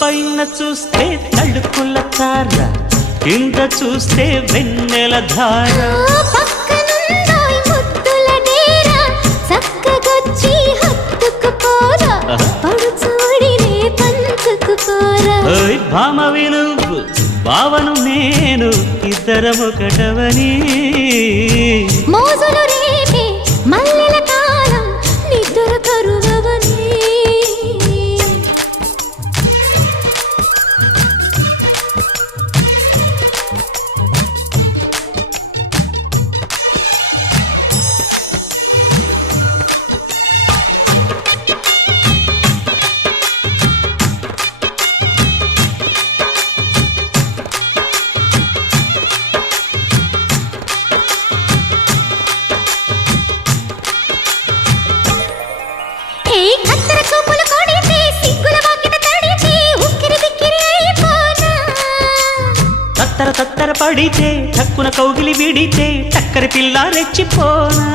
పైన చూస్తే తడుకుల తార, కింద చూస్తే వెన్నెల ధార. పక్కనుందోయ్ ముద్దుల డేరా, చక్కగొచ్చి హత్తుకుపోరా, పడుచూడినే పంచుకుపోరా. భామ విలువు భావను నేను, ఇద్దరమొకటవని. మోజులు రేపే మల్లెల కాలం, నిద్ర కరువవని. తత్తర తత్తర పడితే, తక్కున కౌగిలి విడితే, చక్కరి పిల్ల రెచ్చిపోనా.